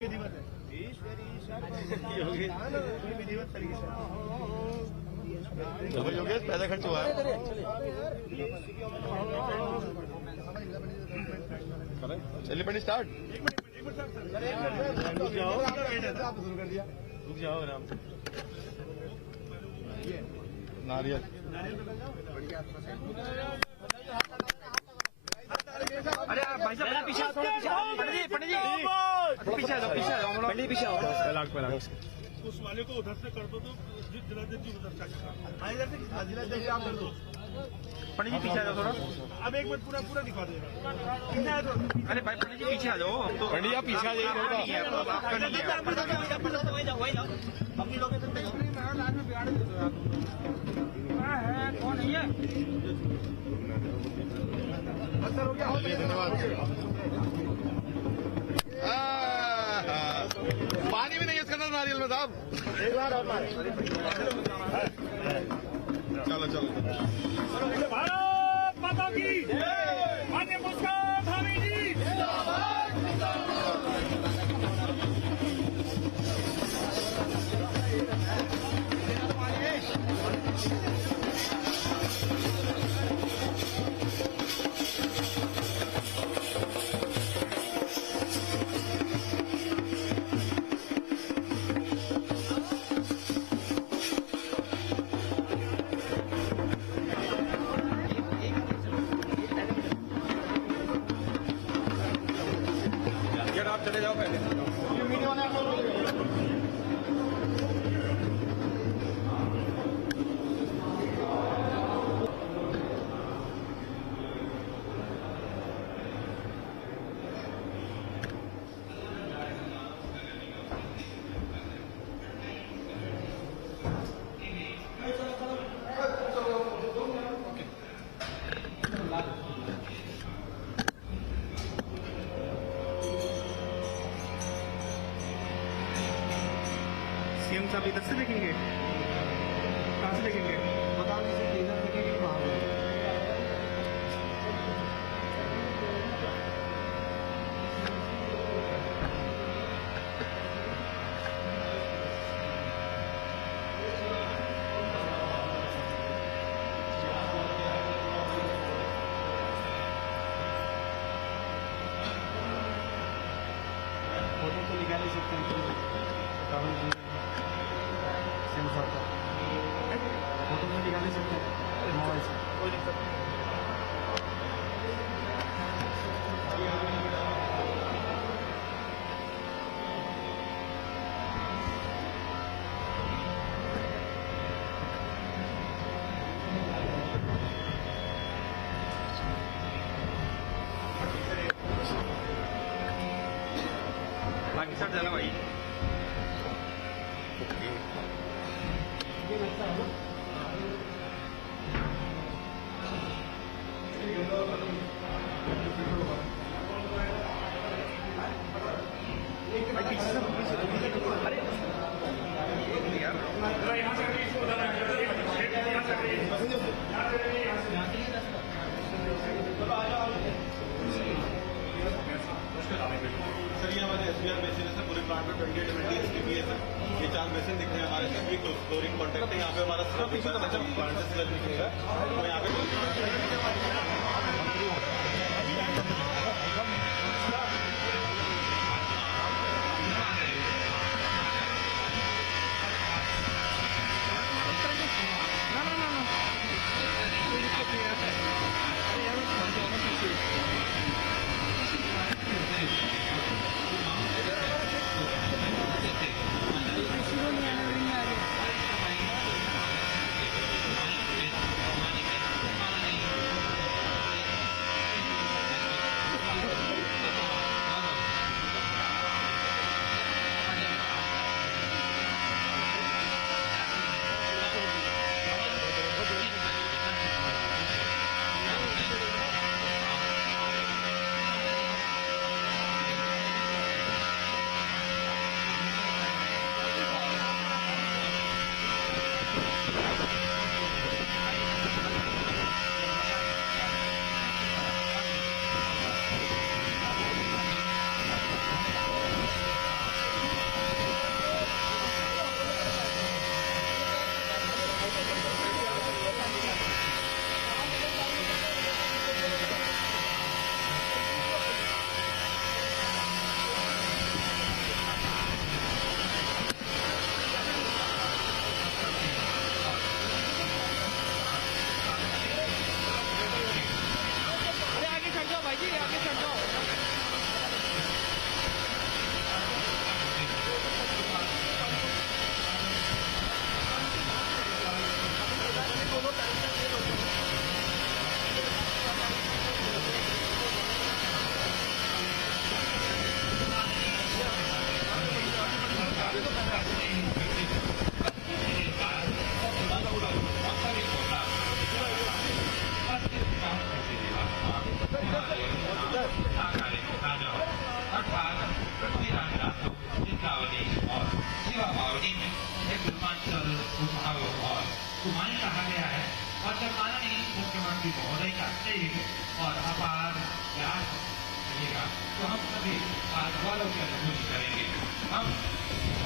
विधिवत है विधिवत तरीके से। योगेश पैसा खर्च हुआ है। चलिए बड़ी स्टार्ट। रुक जाओ आराम से। नारियल अरे भाई साहब पीछे थोड़ा पीछे पंडित जी पीछे आ जाओ पंडित जी पीछे आओ। उस वाले को उधर से कर दो तो जिलाध्यक्ष जी उधर से जिलाध्यक्ष आप कर दो। पंडित जी पीछे आ जाओ थोड़ा। अब एक मिनट पूरा पूरा दिखा देगा। अरे भाई पंडित जी पीछे आ जाओ। पंडित जी आप पीछे आ जाइए अपनी लोकेशन पे कौन है ये? धन्यवाद। पानी भी नहीं है इसके अंदर नारियल में साहब। एक बार और चलो चलो भारत माता की माननीय मुस्कान भाभी जी आप चले जाओ पहले। सीएम साहब इधर से देखेंगे, कहाँ से देखेंगे? बता दीजिए इधर देखेंगे कि वहाँ पे? फोटो तो निकाल ही सकते हैं फोटो में निकाल सकते हैं मोबाइल से, कोई दिक्कत नहीं। बाकी सर जाना भाई। ये लगता है ना अरे सर ये हमारे SBR बेसिन है पूरे प्लांट में 28 MLDS के लिए है। ये 4 बेसिन दिख रहे हैं हमारे साथ। ये क्लोरीन कॉन्टैक्ट है। यहाँ पे हमारा प्लांट से स्लग निकलेगा तो यहाँ पे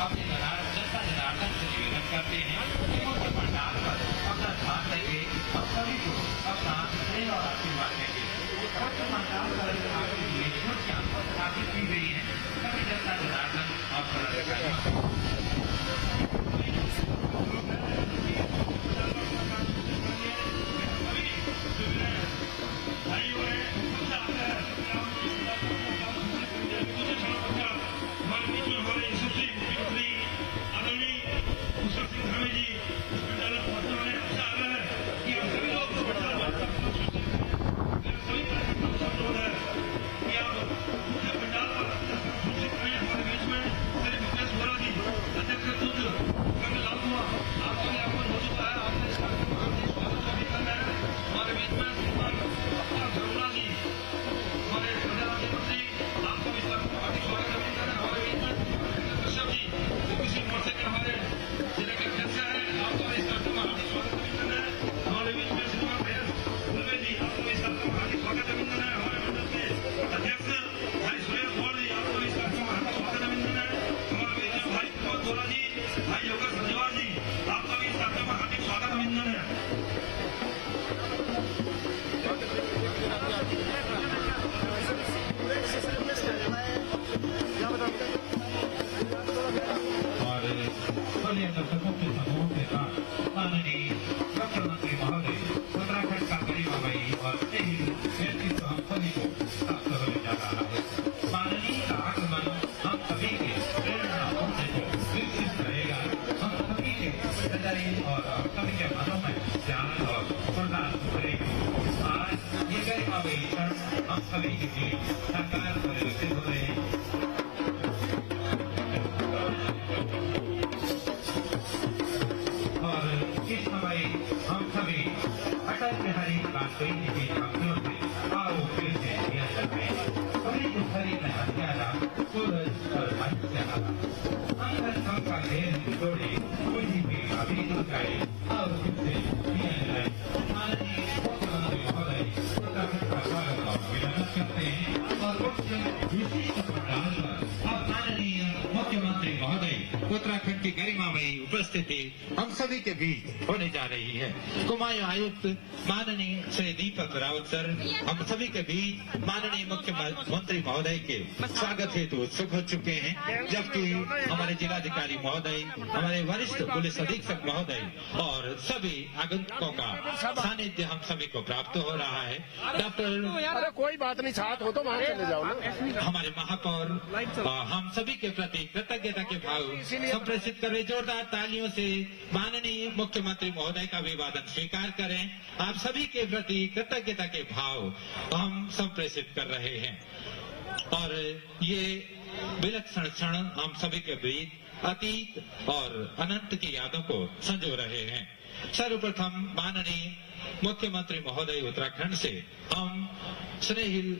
अपने जनता जनार्दन से निवेदन करते हैं कि मुख्य पंडाल पर अपना ध्यान देंगे और सभी को अपना स्नेह और आशीर्वाद देंगे। मुख्य पंडाल पर आपकी मूर्तियां स्थापित की गई है। सभी जनता जनार्दन और दर्शकों के समूह के साथ माननीय मुख्यमंत्री महोदय उत्तराखंड का गरिमामयी और व्यक्तित्व हम सभी को प्राप्त होने जा रहा है। माननीय का आगमन हम सभी के प्रेरणा होने को विकसित रहेगा। हम सभी के हृदय और हम सभी के मनों में ज्ञान और प्रदान करेगा। आज ये गरिमामयी क्षण हम सभी के लिए साकार परिवर्तित हो रहे हैं। इस समय हम सभी अटल बिहारी वाजपेयी जी की पंक्तियों से भावों से दिया करते हैं। सभी पुस्तरी में हथियारा सूरज और मत्स्य अंतर का ढेर जोड़े कोई भी अभी गाए और उससे दिया जाए। माननीय मुख्यमंत्री महोदय उत्तराखंड का स्वागत और अभिनंदन करते हैं और मुख्य विशिष्ट पंडाल पर अब माननीय मुख्यमंत्री महोदय उत्तराखंड की गरिमामयी उपस्थिति हम सभी के बीच होने जा रही है। कुमाऊं आयुक्त माननीय श्री दीपक रावत सर हम सभी के बीच माननीय मुख्यमंत्री महोदय के स्वागत हेतु उत्सुक हो चुके हैं, जबकि हमारे जिलाधिकारी महोदय, हमारे वरिष्ठ पुलिस अधीक्षक महोदय और सभी आगंतुकों का सानिध्य हम सभी को प्राप्त हो रहा है। डॉक्टर कोई बात नहीं, साथ हो तो वहाँ चले जाओ ना। हमारे महापौर हम सभी के प्रति कृतज्ञता के भाव संप्रेषित करें। जोरदार तालियों से माननीय मुख्यमंत्री महोदय का अभिवादन स्वीकार करें। आप सभी के प्रति कृतज्ञता के भाव हम संप्रेषित कर रहे हैं और ये विलक्षण क्षण हम सभी के बीच अतीत और अनंत की यादों को संजो रहे हैं। सर्वप्रथम माननीय मुख्यमंत्री महोदय उत्तराखंड से हम स्नेहिल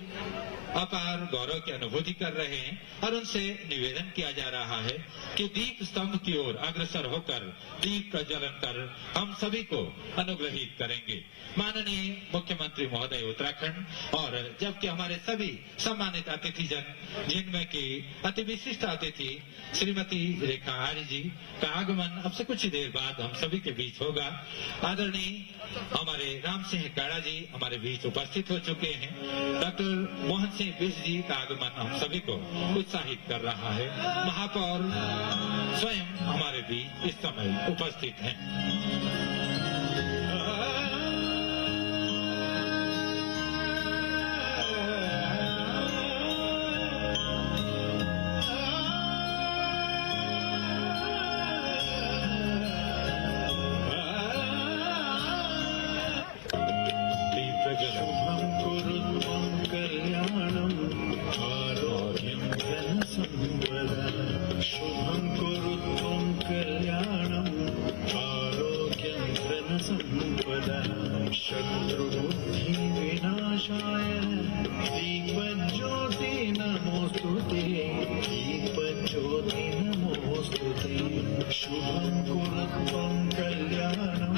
अपार गौरव की अनुभूति कर रहे हैं और उनसे निवेदन किया जा रहा है कि दीप स्तंभ की ओर अग्रसर होकर दीप प्रज्वलन कर हम सभी को अनुग्रहित करेंगे। माननीय मुख्यमंत्री महोदय उत्तराखंड और जबकि हमारे सभी सम्मानित अतिथिजन, जिनमें की अति विशिष्ट अतिथि श्रीमती रेखा आर्य जी का आगमन अब से कुछ ही देर बाद हम सभी के बीच होगा। आदरणीय हमारे राम सिंह काड़ा जी हमारे बीच उपस्थित हो चुके हैं। डॉक्टर मोहन सिंह बिष्ट जी का आगमन हम सभी को उत्साहित कर रहा है। महापौर स्वयं हमारे बीच इस समय उपस्थित हैं। शत्रुबुद्धि विनाशाय दीपज्योति नमोस्तुते, दीपज्योति नमोस्तुते। शुभं कुरुत्वं कल्याणं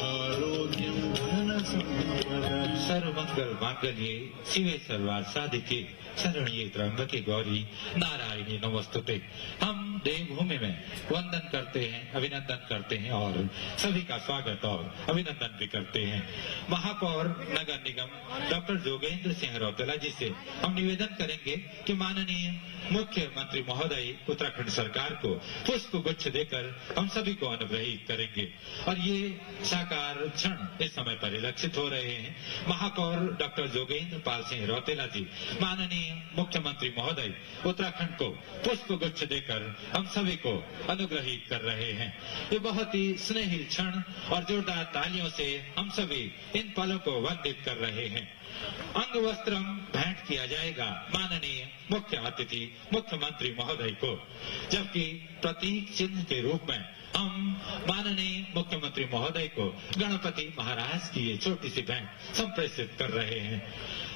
आरोग्यं धनसम्पदा। सर्वमंगल मांगल्ये शिवे सर्वार्थ साधिके शरण्ये त्र्यंबके गौरी नारायणी नमोस्तुते। हम देवभूमि में वंदन करते हैं, अभिनंदन करते हैं और सभी का स्वागत और अभिनंदन भी करते हैं। महापौर नगर निगम डॉक्टर जोगेंद्र सिंह रौतेला जी से हम निवेदन करेंगे कि माननीय मुख्यमंत्री महोदय उत्तराखंड सरकार को पुष्प गुच्छ देकर हम सभी को अनुग्रहित करेंगे। और ये साकार क्षण इस समय परिलक्षित हो रहे हैं। महापौर डॉक्टर जोगेंद्र पाल सिंह रौतेला जी माननीय मुख्यमंत्री महोदय उत्तराखंड को पुष्प गुच्छ देकर हम सभी को अनुग्रहित कर रहे हैं। ये बहुत ही स्नेही क्षण और जोरदार तालियों से हम सभी इन पलों को वंदित कर रहे हैं। अंग वस्त्रम भेंट किया जाएगा माननीय मुख्य अतिथि मुख्यमंत्री महोदय को, जबकि प्रतीक चिन्ह के रूप में हम माननीय मुख्यमंत्री महोदय को गणपति महाराज की ये छोटी सी भेंट संप्रेषित कर रहे हैं।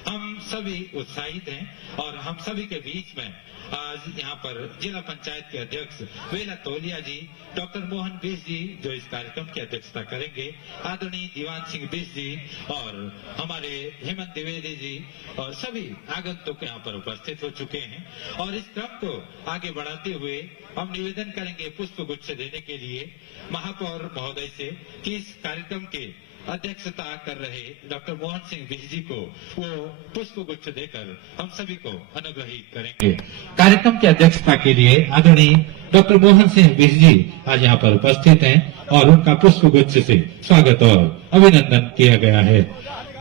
हम सभी उत्साहित हैं और हम सभी के बीच में आज यहाँ पर जिला पंचायत के अध्यक्ष वेला तोलिया जी, डॉक्टर मोहन बिश जी जो इस कार्यक्रम की अध्यक्षता करेंगे, आदरणीय दीवान सिंह बिश जी और हमारे हेमंत द्विवेदी जी और सभी आगंतुक यहाँ पर उपस्थित हो चुके हैं। और इस क्रम को आगे बढ़ाते हुए हम निवेदन करेंगे पुष्प गुच्छ देने के लिए महापौर महोदय से कि इस कार्यक्रम के अध्यक्षता कर रहे डॉक्टर मोहन सिंह बिश जी को वो पुष्प गुच्छ देकर हम सभी को अनुग्रहित करेंगे। कार्यक्रम की अध्यक्षता के लिए आदरणीय डॉक्टर मोहन सिंह बिश जी आज यहाँ पर उपस्थित हैं और उनका पुष्प गुच्छ से स्वागत और अभिनंदन किया गया है।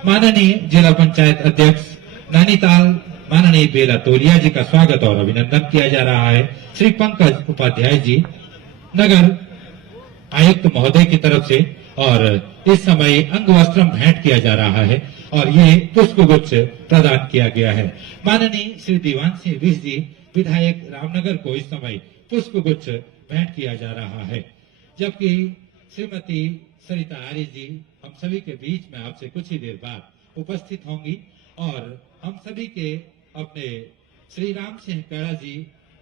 माननीय जिला पंचायत अध्यक्ष नैनीताल माननीय बेला तोलिया जी का स्वागत और अभिनंदन किया जा रहा है। श्री पंकज उपाध्याय जी नगर आयुक्त महोदय की तरफ से और इस समय अंग वस्त्रम भेंट किया जा रहा है और ये पुष्प गुच्छ प्रदान किया गया है। माननीय श्री दीवान सिंह बिश जी विधायक रामनगर को इस समय पुष्प गुच्छ भेंट किया जा रहा है, जबकि श्रीमती सरिता आर्य जी हम सभी के बीच में आपसे कुछ ही देर बाद उपस्थित होंगी और हम सभी के अपने श्री राम सिंह कैड़ा जी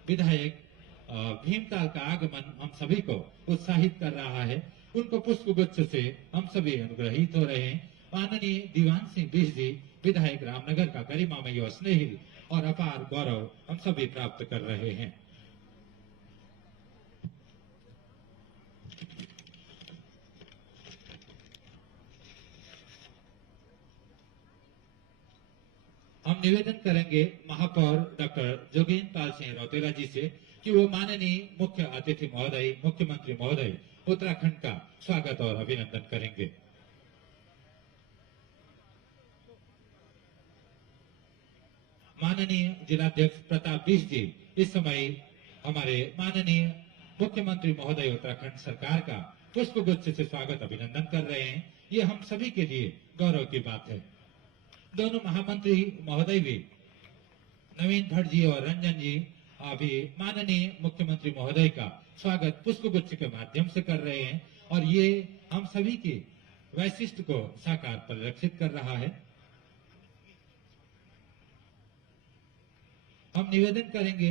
विधायक भीमताल का आगमन हम सभी को उत्साहित कर रहा है। उनको पुष्प गुच्छ से हम सभी अनुग्रहित हो रहे हैं। माननीय दीवान सिंह बिश जी विधायक रामनगर का गरिमामय और स्नेही और अपार गौरव हम सभी प्राप्त कर रहे हैं। हम निवेदन करेंगे महापौर डॉक्टर जोगेंद्र पाल सिंह रौतेला जी से कि वो माननीय मुख्य अतिथि महोदय मुख्यमंत्री महोदय उत्तराखंड का स्वागत और अभिनंदन करेंगे। माननीय जिलाध्यक्ष प्रताप बिश जी इस समय हमारे माननीय मुख्यमंत्री महोदय उत्तराखंड सरकार का पुष्प गुच्छ से स्वागत अभिनंदन कर रहे हैं। ये हम सभी के लिए गौरव की बात है। दोनों महामंत्री महोदय भी नवीन भट्ट जी और रंजन जी अभी माननीय मुख्यमंत्री महोदय का स्वागत पुष्प गुच्छ के माध्यम से कर रहे हैं और ये हम सभी के वैशिष्ट को साकार परिलक्षित कर रहा है। हम निवेदन करेंगे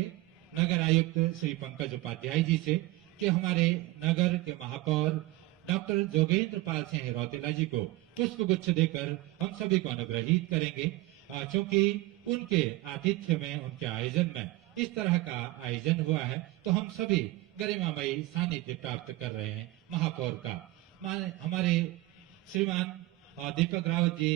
नगर आयुक्त श्री पंकज उपाध्याय जी से कि हमारे नगर के महापौर डॉक्टर जोगेंद्र पाल सिंह रौतेला जी को पुष्प गुच्छ देकर हम सभी को अनुग्रहित करेंगे, क्योंकि उनके आतिथ्य में उनके आयोजन में इस तरह का आयोजन हुआ है तो हम सभी गरिमामयी सानिध्य प्राप्त कर रहे हैं महापौर का। हमारे श्रीमान दीपक रावत जी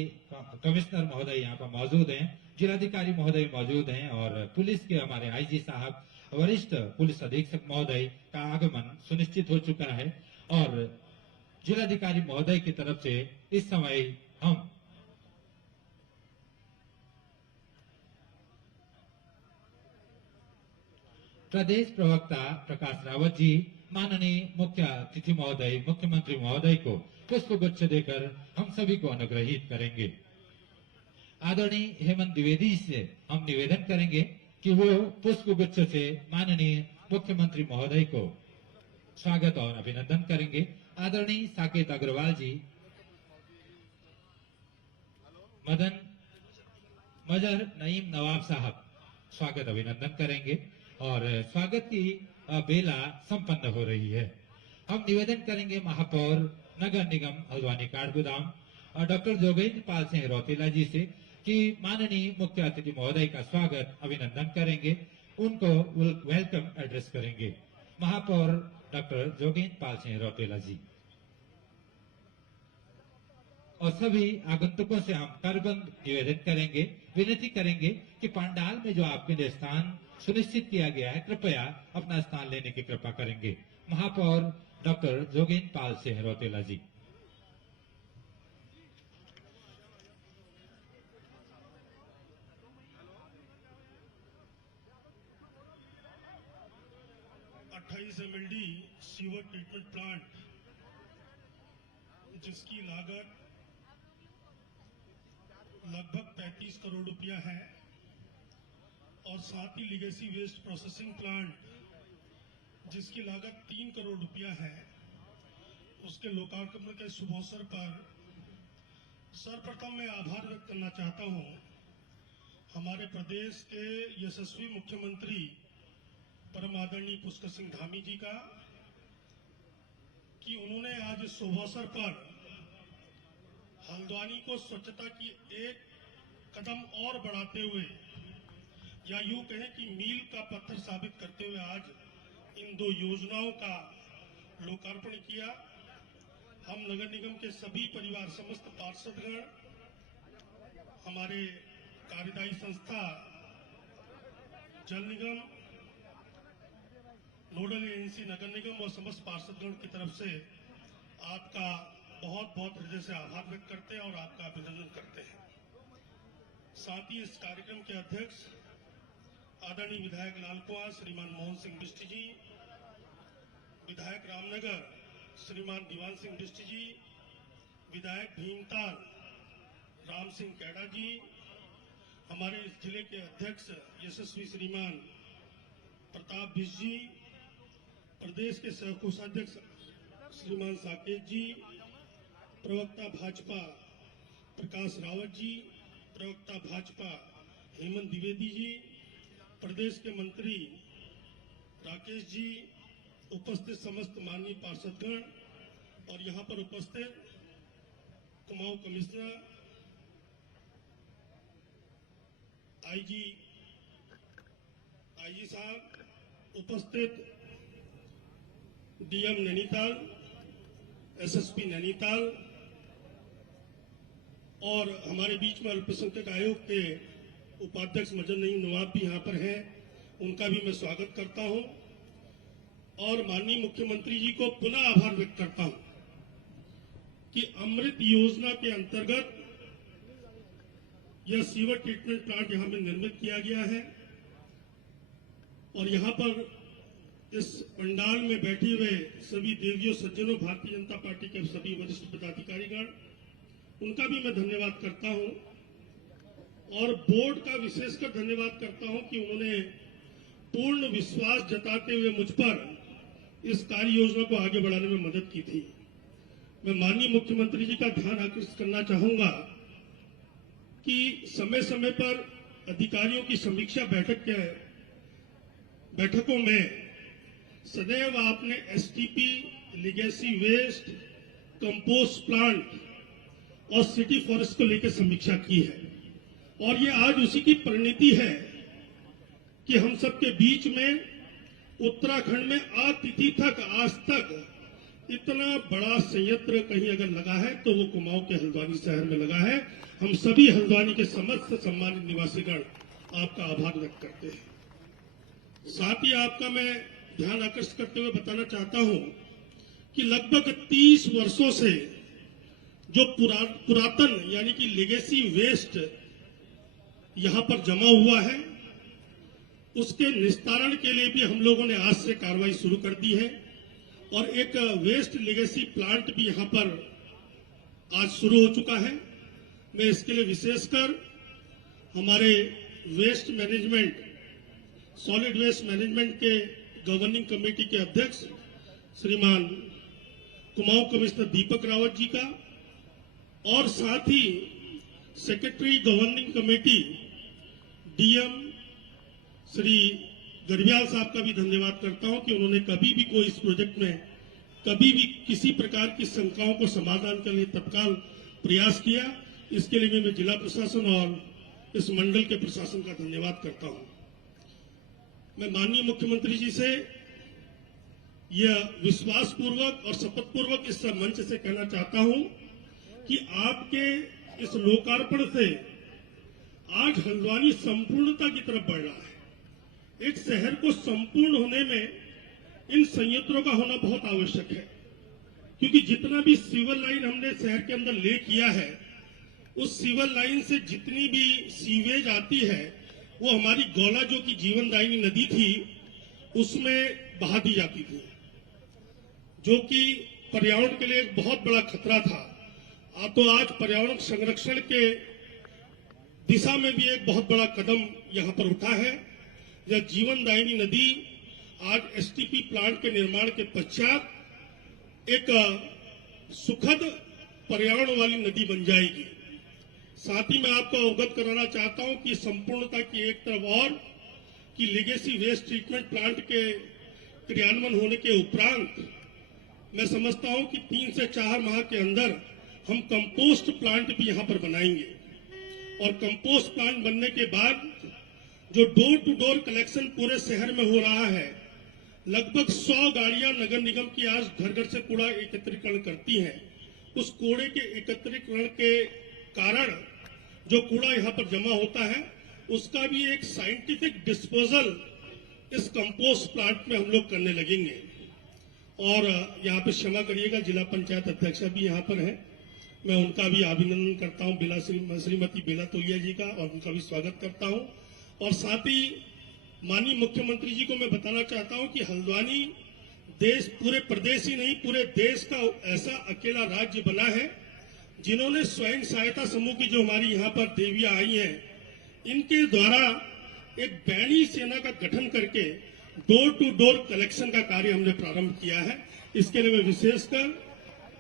कमिश्नर महोदय यहाँ पर मौजूद हैं, जिलाधिकारी महोदय मौजूद हैं और पुलिस के हमारे आईजी साहब वरिष्ठ पुलिस अधीक्षक महोदय का आगमन सुनिश्चित हो चुका है और जिलाधिकारी महोदय की तरफ से इस समय हम प्रदेश प्रवक्ता प्रकाश रावत जी माननीय मुख्य अतिथि महोदय मुख्यमंत्री महोदय को पुष्प गुच्छ देकर हम सभी को अनुग्रहित करेंगे। आदरणीय हेमंत द्विवेदी से हम निवेदन करेंगे कि वो पुष्प गुच्छ से माननीय मुख्यमंत्री महोदय को स्वागत और अभिनंदन करेंगे। आदरणीय साकेत अग्रवाल जी मजर नईम नवाब साहब स्वागत अभिनंदन करेंगे और स्वागत की बेला संपन्न हो रही है। हम निवेदन करेंगे महापौर नगर निगम हल्द्वानी काठगोदाम और डॉक्टर जोगेंद्र पाल सिंह रौतेला जी से कि माननीय मुख्य अतिथि महोदय का स्वागत अभिनंदन करेंगे, उनको वेलकम एड्रेस करेंगे। महापौर डॉक्टर जोगेंद्र पाल सिंह रौतेला जी और सभी आगंतुकों से हम करबंद निवेदन करेंगे, विनती करेंगे कि पंडाल में जो आपके लिए स्थान सुनिश्चित किया गया है, कृपया अपना स्थान लेने की कृपा करेंगे। महापौर डॉक्टर जोगेंद्र पाल सिंह रौतेला जी। MLD सीवर ट्रीटमेंट प्लांट, जिसकी लागत लगभग 35 करोड़ रुपया है, और साथ ही लीगेसी वेस्ट प्रोसेसिंग प्लांट, जिसकी लागत 3 करोड़ रुपया है, उसके लोकार्पण के शुभ अवसर पर सर्वप्रथम मैं आभार व्यक्त करना चाहता हूं हमारे प्रदेश के यशस्वी मुख्यमंत्री परम आदरणीय पुष्कर सिंह धामी जी का, कि उन्होंने आज इस शुभ अवसर पर हल्द्वानी को स्वच्छता की एक कदम और बढ़ाते हुए, या यूं कहें कि मील का पत्थर साबित करते हुए आज इन 2 योजनाओं का लोकार्पण किया। हम नगर निगम के सभी परिवार, समस्त पार्षदगण, हमारे कार्यदायी संस्था, जल निगम, नोडल एजेंसी नगर निगम और समस्त पार्षदगण की तरफ से आपका बहुत बहुत हृदय से आभार व्यक्त करते हैं और आपका अभिनंदन करते हैं। साथ ही इस कार्यक्रम के अध्यक्ष आदरणीय विधायक लालकुआं श्रीमान मोहन सिंह बिष्ट जी, विधायक रामनगर श्रीमान दीवान सिंह बिष्ट जी, विधायक भीमताल राम सिंह कैडा जी, हमारे इस जिले के अध्यक्ष यशस्वी श्रीमान प्रताप बिष्ट जी, प्रदेश के सह कोषाध्यक्ष श्रीमान साकेत जी, प्रवक्ता भाजपा प्रकाश रावत जी, प्रवक्ता भाजपा हेमंत द्विवेदी जी, प्रदेश के मंत्री राकेश जी, उपस्थित समस्त माननीय पार्षदगण और यहाँ पर उपस्थित कुमाऊं कमिश्नर, आईजी साहब, उपस्थित डीएम नैनीताल, एसएसपी नैनीताल और हमारे बीच में अल्पसंख्यक आयोग के उपाध्यक्ष मजन नईम नवाब भी यहाँ पर हैं, उनका भी मैं स्वागत करता हूं और माननीय मुख्यमंत्री जी को पुनः आभार व्यक्त करता हूं कि अमृत योजना के अंतर्गत यह सीवर ट्रीटमेंट प्लांट यहां में निर्मित किया गया है और यहां पर इस पंडाल में बैठे हुए सभी देवियों सज्जनों, भारतीय जनता पार्टी के सभी वरिष्ठ पदाधिकारीगण, उनका भी मैं धन्यवाद करता हूं और बोर्ड का विशेषकर धन्यवाद करता हूं कि उन्होंने पूर्ण विश्वास जताते हुए मुझ पर इस कार्य योजना को आगे बढ़ाने में मदद की थी। मैं माननीय मुख्यमंत्री जी का ध्यान आकर्षित करना चाहूंगा कि समय समय पर अधिकारियों की समीक्षा बैठकों में सदैव आपने STP, legacy waste, compost plant और सिटी फॉरेस्ट को लेकर समीक्षा की है और ये आज उसी की परिणति है कि हम सबके बीच में उत्तराखंड में आतिथि तक आज तक इतना बड़ा संयंत्र कहीं अगर लगा है तो वो कुमाऊं के हल्द्वानी शहर में लगा है। हम सभी हल्द्वानी के समस्त सम्मानित निवासीगण आपका आभार व्यक्त करते हैं। साथ ही आपका मैं ध्यान आकर्षित करते हुए बताना चाहता हूं कि लगभग 30 वर्षों से जो पुरातन यानी कि लेगेसी वेस्ट यहां पर जमा हुआ है, उसके निस्तारण के लिए भी हम लोगों ने आज से कार्रवाई शुरू कर दी है और एक वेस्ट लेगेसी प्लांट भी यहां पर आज शुरू हो चुका है। मैं इसके लिए विशेषकर हमारे waste management, solid waste management के गवर्निंग कमेटी के अध्यक्ष श्रीमान कुमाऊं कमिश्नर दीपक रावत जी का और साथ ही secretary governing committee DM Shri Garhwal साहब का भी धन्यवाद करता हूं कि उन्होंने कभी भी कोई इस प्रोजेक्ट में कभी भी किसी प्रकार की शंकाओं को समाधान के लिए तत्काल प्रयास किया। इसके लिए मैं जिला प्रशासन और इस मंडल के प्रशासन का धन्यवाद करता हूं। मैं माननीय मुख्यमंत्री जी से यह विश्वासपूर्वक और शपथपूर्वक इस मंच से कहना चाहता हूं कि आपके इस लोकार्पण से आज हल्द्वानी संपूर्णता की तरफ बढ़ रहा है। एक शहर को संपूर्ण होने में इन संयंत्रों का होना बहुत आवश्यक है, क्योंकि जितना भी सीवर लाइन हमने शहर के अंदर ले किया है, उस सीवर लाइन से जितनी भी सीवेज आती है वो हमारी गौला जो कि जीवनदायिनी नदी थी उसमें बहा दी जाती थी, जो कि पर्यावरण के लिए एक बहुत बड़ा खतरा था। तो आज पर्यावरण संरक्षण के दिशा में भी एक बहुत बड़ा कदम यहां पर उठा है। यह जीवनदायिनी नदी आज एसटीपी प्लांट के निर्माण के पश्चात एक सुखद पर्यावरण वाली नदी बन जाएगी। साथ ही मैं आपको अवगत कराना चाहता हूं कि संपूर्णता की एक तरफ और कि लीगेसी वेस्ट ट्रीटमेंट प्लांट के क्रियान्वयन होने के उपरांत मैं समझता हूं कि 3 से 4 माह के अंदर हम कंपोस्ट प्लांट भी यहां पर बनाएंगे, और कंपोस्ट प्लांट बनने के बाद जो डोर टू डोर कलेक्शन पूरे शहर में हो रहा है, लगभग 100 गाड़ियां नगर निगम की आज घर घर से कूड़ा एकत्रीकरण करती हैं। उस कूड़े के एकत्रीकरण के कारण जो कूड़ा यहाँ पर जमा होता है उसका भी एक साइंटिफिक डिस्पोजल इस कंपोस्ट प्लांट में हम लोग करने लगेंगे। और यहाँ पे क्षमा करिएगा, जिला पंचायत अध्यक्षा भी यहाँ पर है, मैं उनका भी अभिनंदन करता हूँ, श्रीमती बेला तोलिया जी का, और उनका भी स्वागत करता हूँ। और साथ ही माननीय मुख्यमंत्री जी को मैं बताना चाहता हूँ कि हल्द्वानी देश, पूरे प्रदेश ही नहीं पूरे देश का ऐसा अकेला राज्य बना है जिन्होंने स्वयं सहायता समूह की जो हमारी यहाँ पर देवियां आई हैं, इनके द्वारा एक बैणी सेना का गठन करके डोर टू डोर कलेक्शन का कार्य हमने प्रारंभ किया है। इसके लिए मैं विशेषकर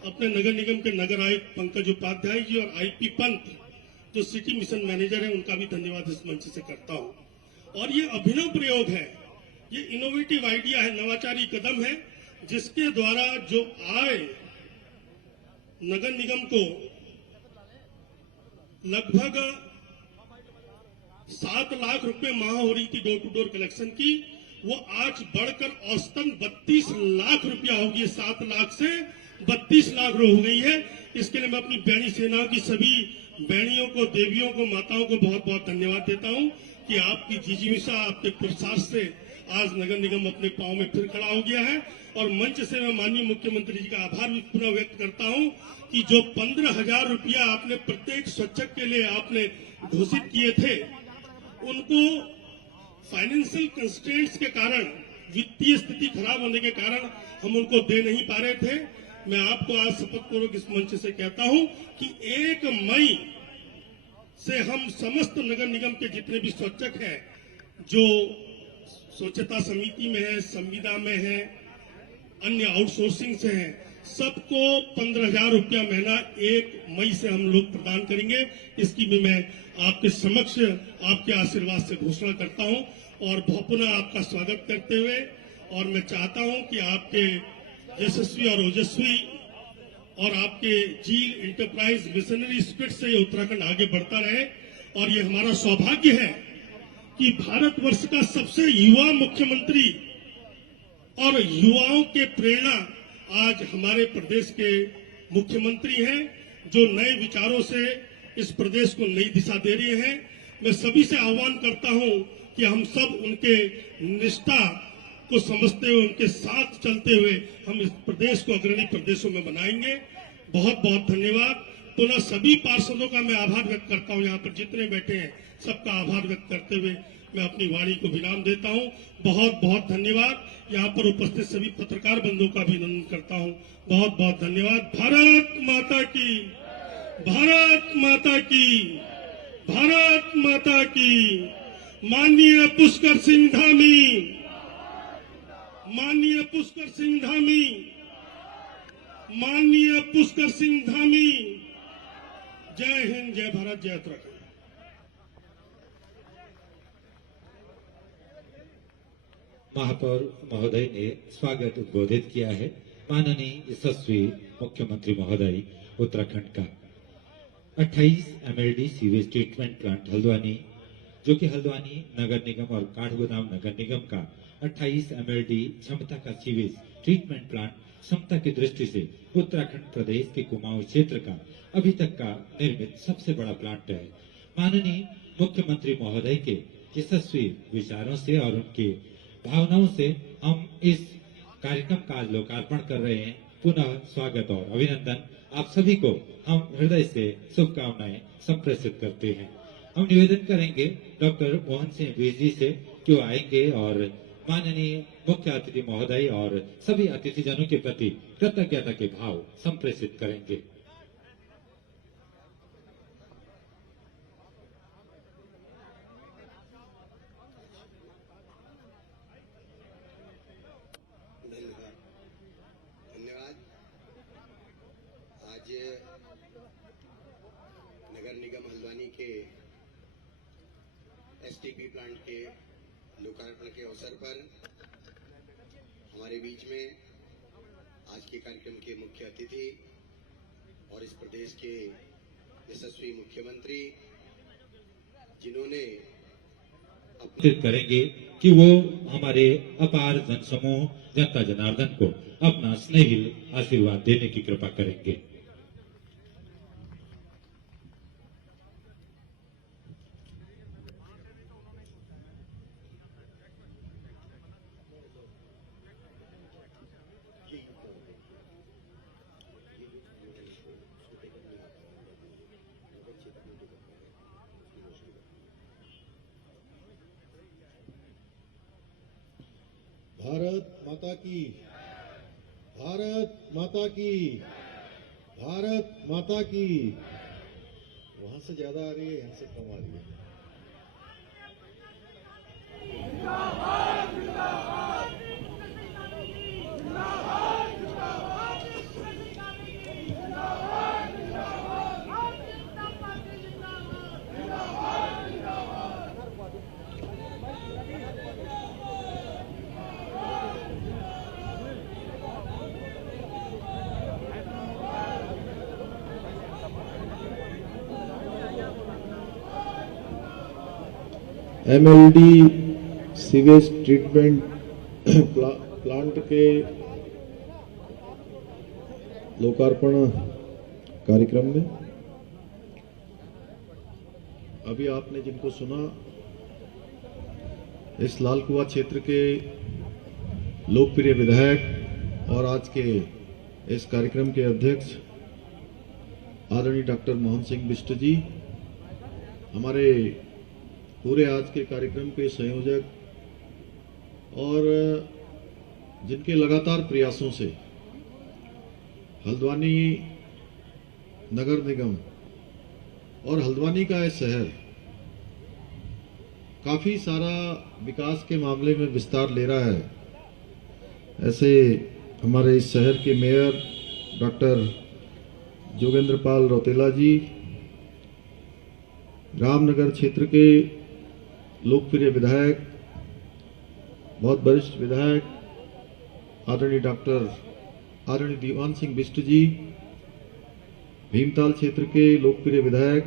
अपने नगर निगम के नगर आयुक्त पंकज उपाध्याय जी और आईपी पंत जो सिटी मिशन मैनेजर है उनका भी धन्यवाद इस मंच से करता हूं। और ये अभिनव प्रयोग है, ये इनोवेटिव आइडिया है, नवाचारी कदम है, जिसके द्वारा जो आय नगर निगम को लगभग 7 लाख रुपए माह हो रही थी डोर टू डोर कलेक्शन की, वो आज बढ़कर औसतन 32 लाख रुपया होगी। 7 लाख से 32 लाख हो गई है। इसके लिए मैं अपनी बैणी सेना की सभी बैणियों को, देवियों को, माताओं को बहुत बहुत धन्यवाद देता हूं कि आपकी जिजीविषा, आपके पुरुषार्थ से आज नगर निगम अपने पांव में फिर खड़ा हो गया है। और मंच से मैं माननीय मुख्यमंत्री जी का आभार भी पुनः व्यक्त करता हूं कि जो 15,000 रुपया आपने प्रत्येक स्वच्छक के लिए आपने घोषित किए थे, उनको फाइनेंशियल कंस्ट्रेंट्स के कारण, वित्तीय स्थिति खराब होने के कारण हम उनको दे नहीं पा रहे थे। मैं आपको आज शपथपूर्वक इस मंच से कहता हूं कि 1 मई से हम समस्त नगर निगम के जितने भी स्वच्छक हैं, जो स्वच्छता समिति में है, संविदा में है, अन्य आउटसोर्सिंग से हैं, सबको 15,000 रुपया महीना 1 मई से हम लोग प्रदान करेंगे। इसकी भी मैं आपके समक्ष आपके आशीर्वाद से घोषणा करता हूं और पुनः आपका स्वागत करते हुए, और मैं चाहता हूं कि आपके यशस्वी और ओजस्वी और आपके जील, इंटरप्राइज, मिशनरी स्पिरिट से ये उत्तराखंड आगे बढ़ता रहे। और ये हमारा सौभाग्य है कि भारतवर्ष का सबसे युवा मुख्यमंत्री और युवाओं के प्रेरणा आज हमारे प्रदेश के मुख्यमंत्री हैं, जो नए विचारों से इस प्रदेश को नई दिशा दे रहे हैं। मैं सभी से आह्वान करता हूं कि हम सब उनके निष्ठा को समझते हुए, उनके साथ चलते हुए हम इस प्रदेश को अग्रणी प्रदेशों में बनाएंगे। बहुत बहुत धन्यवाद। पुनः सभी पार्षदों का मैं आभार व्यक्त करता हूं, यहाँ पर जितने बैठे हैं सबका आभार व्यक्त करते हुए मैं अपनी वाणी को विराम देता हूं। बहुत बहुत धन्यवाद। यहाँ पर उपस्थित सभी पत्रकार बंधुओं का अभिनंदन करता हूं। बहुत बहुत धन्यवाद। भारत माता की, भारत माता की, भारत माता की। माननीय पुष्कर सिंह धामी, माननीय पुष्कर सिंह धामी, माननीय पुष्कर सिंह धामी। जय हिंद, जय भारत, जय उत्तराखंड। महापौर महोदय ने स्वागत उद्बोधित किया है। माननीय यशस्वी मुख्यमंत्री महोदय उत्तराखंड का। 28 MLD sewage treatment plant Haldwani, जो कि हल्द्वानी नगर निगम और काठगोदाम नगर निगम का 28 MLD क्षमता का सीवेज ट्रीटमेंट प्लांट क्षमता की दृष्टि से उत्तराखंड प्रदेश के कुमाऊं क्षेत्र का अभी तक का निर्मित सबसे बड़ा प्लांट है। माननीय मुख्यमंत्री महोदय के यशस्वी विचारों से और उनके भावनाओं से हम इस कार्यक्रम का लोकार्पण कर रहे हैं। पुनः स्वागत और अभिनंदन। आप सभी को हम हृदय से शुभकामनाएं संप्रेषित करते हैं। हम निवेदन करेंगे डॉक्टर मोहन सिंह बीस जी से कि वो आएंगे और माननीय मुख्य अतिथि महोदय और सभी अतिथिजनों के प्रति कृतज्ञता के भाव संप्रेषित करेंगे। धन्यवाद। आज नगर निगम हल्द्वानी के एसटीपी प्लांट के लोकार्पण के अवसर पर हमारे बीच में आज के कार्यक्रम के मुख्य अतिथि और इस प्रदेश के यशस्वी मुख्यमंत्री, जिन्होंने करेंगे कि वो हमारे अपार जनसमूह जनता जनार्दन को अपना स्नेहिल आशीर्वाद देने की कृपा करेंगे। भारत माता की, भारत माता की, भारत माता की। वहां से ज्यादा आ रही है, यहाँ से कम आ रही है। MLD सीवेज ट्रीटमेंट प्लांट के लोकार्पण कार्यक्रम में अभी आपने जिनको सुना, इस लाल कुआं क्षेत्र के लोकप्रिय विधायक और आज के इस कार्यक्रम के अध्यक्ष आदरणीय डॉक्टर मोहन सिंह बिष्ट जी, हमारे पूरे आज के कार्यक्रम के संयोजक और जिनके लगातार प्रयासों से हल्द्वानी नगर निगम और हल्द्वानी का यह शहर काफी सारा विकास के मामले में विस्तार ले रहा है। ऐसे हमारे इस शहर के मेयर डॉक्टर जोगेंद्र पाल रौतेला जी, रामनगर क्षेत्र के लोकप्रिय विधायक, बहुत वरिष्ठ विधायक आदरणीय दीवान सिंह बिष्ट जी, भीमताल क्षेत्र के लोकप्रिय विधायक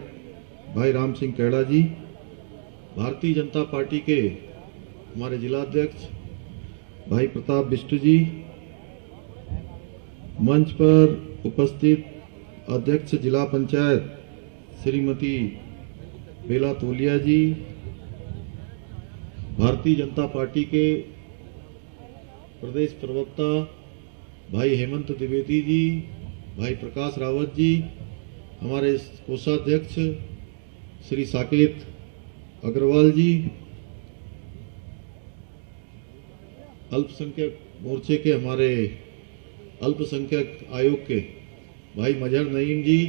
भाई राम सिंह कैड़ा जी, भारतीय जनता पार्टी के हमारे जिलाध्यक्ष भाई प्रताप बिष्ट जी, मंच पर उपस्थित अध्यक्ष जिला पंचायत श्रीमती बेला तोलिया जी, भारतीय जनता पार्टी के प्रदेश प्रवक्ता भाई हेमंत द्विवेदी जी, भाई प्रकाश रावत जी, हमारे कोषाध्यक्ष श्री साकेत अग्रवाल जी, अल्पसंख्यक मोर्चे के हमारे अल्पसंख्यक आयोग के भाई मजहर नईम जी,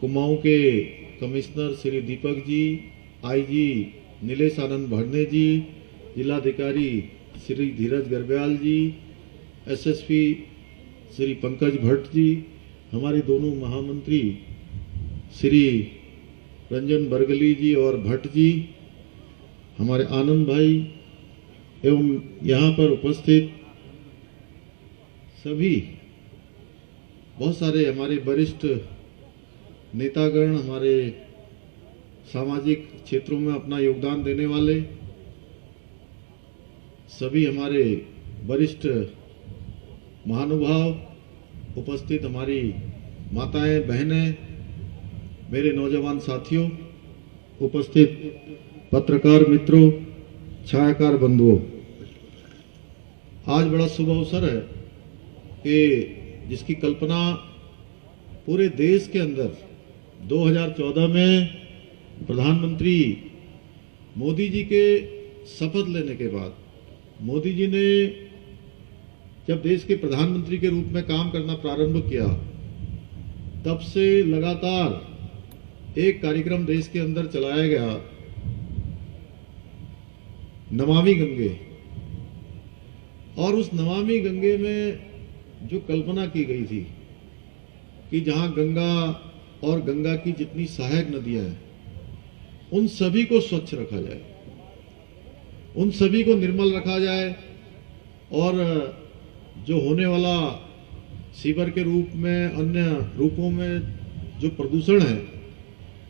कुमाऊं के कमिश्नर श्री दीपक जी, आईजी नीलेश आनंद भड़ने जी, जिलाधिकारी श्री धीरज गर्ब्याल जी, एसएसपी श्री पंकज भट्ट जी, हमारे दोनों महामंत्री श्री रंजन बरगली जी और भट्ट जी, हमारे आनंद भाई एवं यहाँ पर उपस्थित सभी बहुत सारे हमारे वरिष्ठ नेतागण, हमारे सामाजिक क्षेत्रों में अपना योगदान देने वाले सभी हमारे वरिष्ठ महानुभाव, उपस्थित हमारी माताएं, बहनें, मेरे नौजवान साथियों, उपस्थित पत्रकार मित्रों, छायाकार बंधुओं, आज बड़ा शुभ अवसर है कि जिसकी कल्पना पूरे देश के अंदर 2014 में प्रधानमंत्री मोदी जी के शपथ लेने के बाद, मोदी जी ने जब देश के प्रधानमंत्री के रूप में काम करना प्रारंभ किया, तब से लगातार एक कार्यक्रम देश के अंदर चलाया गया, नमामि गंगे। और उस नमामि गंगे में जो कल्पना की गई थी कि जहां गंगा और गंगा की जितनी सहायक नदियां हैं, उन सभी को स्वच्छ रखा जाए, उन सभी को निर्मल रखा जाए, और जो होने वाला सीवर के रूप में, अन्य रूपों में जो प्रदूषण है,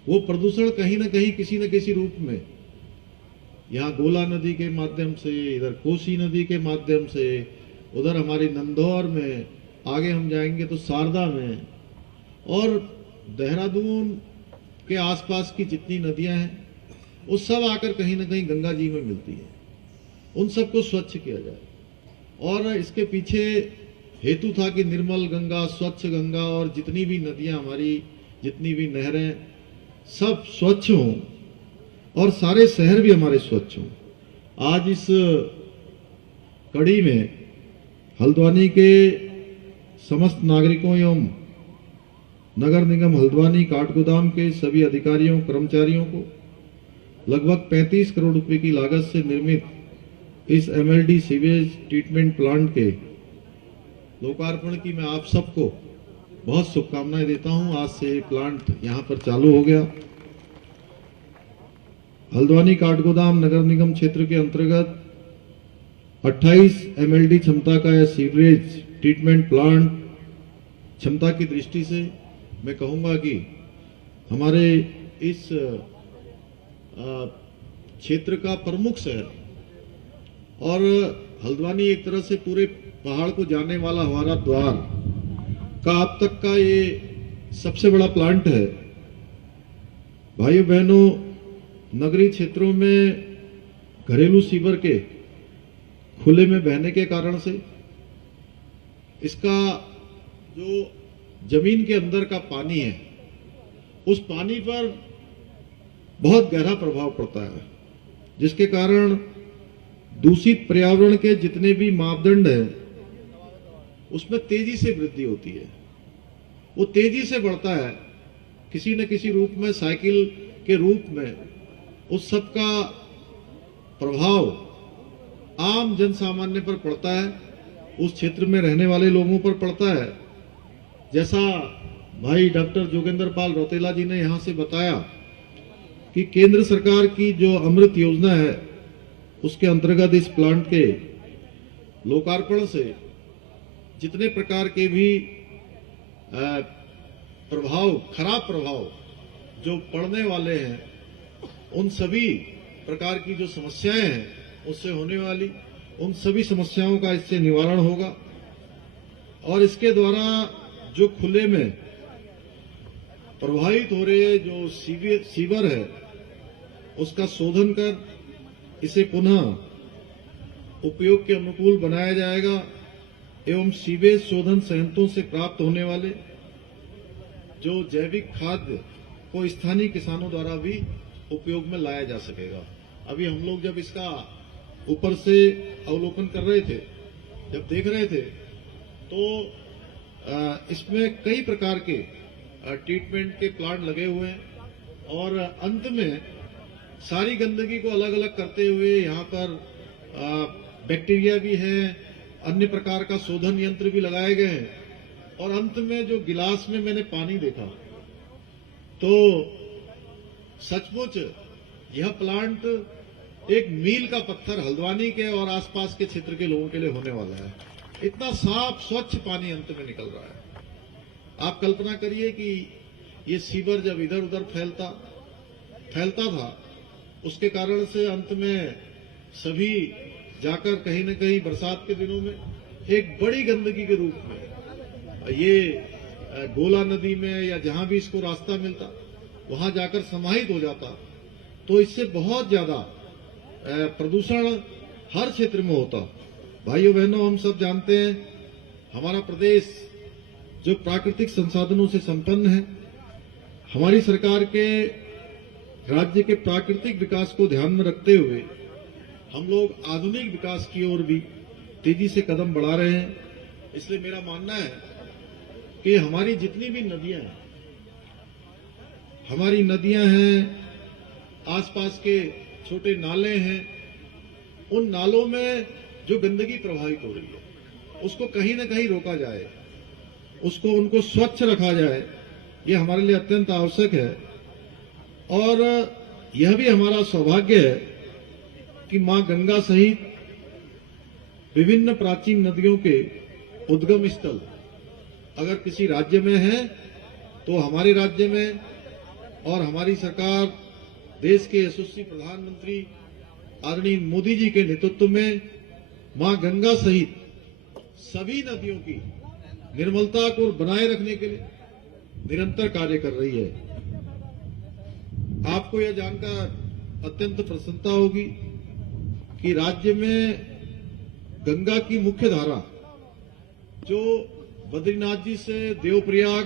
वो प्रदूषण कहीं न कहीं किसी न किसी रूप में, यहाँ गोला नदी के माध्यम से, इधर कोसी नदी के माध्यम से, उधर हमारी नंदौर में, आगे हम जाएंगे तो शारदा में, और देहरादून के आसपास की जितनी नदियां हैं, वो सब आकर कहीं न कहीं गंगा जी में मिलती है। उन सबको स्वच्छ किया जाए, और इसके पीछे हेतु था कि निर्मल गंगा, स्वच्छ गंगा, और जितनी भी नदियां हमारी, जितनी भी नहरें, सब स्वच्छ हों और सारे शहर भी हमारे स्वच्छ हों। आज इस कड़ी में हल्द्वानी के समस्त नागरिकों एवं नगर निगम हल्द्वानी काठगोदाम के सभी अधिकारियों, कर्मचारियों को लगभग 35 करोड़ रुपए की लागत से निर्मित इस MLD सीवेज ट्रीटमेंट प्लांट के लोकार्पण की मैं आप सबको बहुत शुभकामनाएं देता हूं। आज से प्लांट यहां पर चालू हो गया। हल्द्वानी काठगोदाम नगर निगम क्षेत्र के अंतर्गत 28 MLD क्षमता का यह सीवरेज ट्रीटमेंट प्लांट क्षमता की दृष्टि से मैं कहूंगा कि हमारे इस क्षेत्र का प्रमुख शहर, और हल्द्वानी एक तरह से पूरे पहाड़ को जाने वाला हमारा द्वार का अब तक का ये सबसे बड़ा प्लांट है। भाइयों बहनों, नगरीय क्षेत्रों में घरेलू सीवर के खुले में बहने के कारण से इसका जो जमीन के अंदर का पानी है, उस पानी पर बहुत गहरा प्रभाव पड़ता है, जिसके कारण दूषित पर्यावरण के जितने भी मापदंड हैं, उसमें तेजी से वृद्धि होती है। वो तेजी से बढ़ता है, किसी न किसी रूप में, साइकिल के रूप में। उस सब का प्रभाव आम जन सामान्य पर पड़ता है, उस क्षेत्र में रहने वाले लोगों पर पड़ता है। जैसा भाई डॉक्टर जोगेंद्र पाल रौतेला जी ने यहां से बताया कि केंद्र सरकार की जो अमृत योजना है, उसके अंतर्गत इस प्लांट के लोकार्पण से जितने प्रकार के भी प्रभाव, खराब प्रभाव जो पड़ने वाले हैं, उन सभी प्रकार की जो समस्याएं हैं, उससे होने वाली उन सभी समस्याओं का इससे निवारण होगा। और इसके द्वारा जो खुले में प्रभावित हो रहे जो सीवर है, उसका शोधन कर इसे पुनः उपयोग के अनुकूल बनाया जाएगा, एवं सीवेज शोधन संयंत्रों से प्राप्त होने वाले जो जैविक खाद्य को स्थानीय किसानों द्वारा भी उपयोग में लाया जा सकेगा। अभी हम लोग जब इसका ऊपर से अवलोकन कर रहे थे, जब देख रहे थे, तो इसमें कई प्रकार के ट्रीटमेंट के प्लांट लगे हुए हैं, और अंत में सारी गंदगी को अलग अलग करते हुए यहाँ पर बैक्टीरिया भी है, अन्य प्रकार का शोधन यंत्र भी लगाए गए हैं, और अंत में जो गिलास में मैंने पानी देखा, तो सचमुच यह प्लांट एक मील का पत्थर हल्द्वानी के और आसपास के क्षेत्र के लोगों के लिए होने वाला है। इतना साफ स्वच्छ पानी अंत में निकल रहा है। आप कल्पना करिए कि ये सीवर जब इधर उधर फैलता था, उसके कारण से अंत में सभी जाकर कहीं न कहीं बरसात के दिनों में एक बड़ी गंदगी के रूप में ये गोला नदी में या जहां भी इसको रास्ता मिलता वहां जाकर समाहित हो जाता। तो इससे बहुत ज्यादा प्रदूषण हर क्षेत्र में होता। भाइयों बहनों, हम सब जानते हैं हमारा प्रदेश जो प्राकृतिक संसाधनों से संपन्न है, हमारी सरकार के राज्य के प्राकृतिक विकास को ध्यान में रखते हुए हम लोग आधुनिक विकास की ओर भी तेजी से कदम बढ़ा रहे हैं। इसलिए मेरा मानना है कि हमारी जितनी भी नदियां हैं, आसपास के छोटे नाले हैं, उन नालों में जो गंदगी प्रवाहित हो रही है उसको कहीं न कहीं रोका जाए, उनको स्वच्छ रखा जाए। ये हमारे लिए अत्यंत आवश्यक है। और यह भी हमारा सौभाग्य है कि मां गंगा सहित विभिन्न प्राचीन नदियों के उद्गम स्थल अगर किसी राज्य में है तो हमारे राज्य में, और हमारी सरकार देश के यशस्वी प्रधानमंत्री आदरणीय मोदी जी के नेतृत्व में मां गंगा सहित सभी नदियों की निर्मलता को बनाए रखने के लिए निरंतर कार्य कर रही है। आपको यह जानकर अत्यंत प्रसन्नता होगी कि राज्य में गंगा की मुख्य धारा जो बद्रीनाथ जी से देवप्रयाग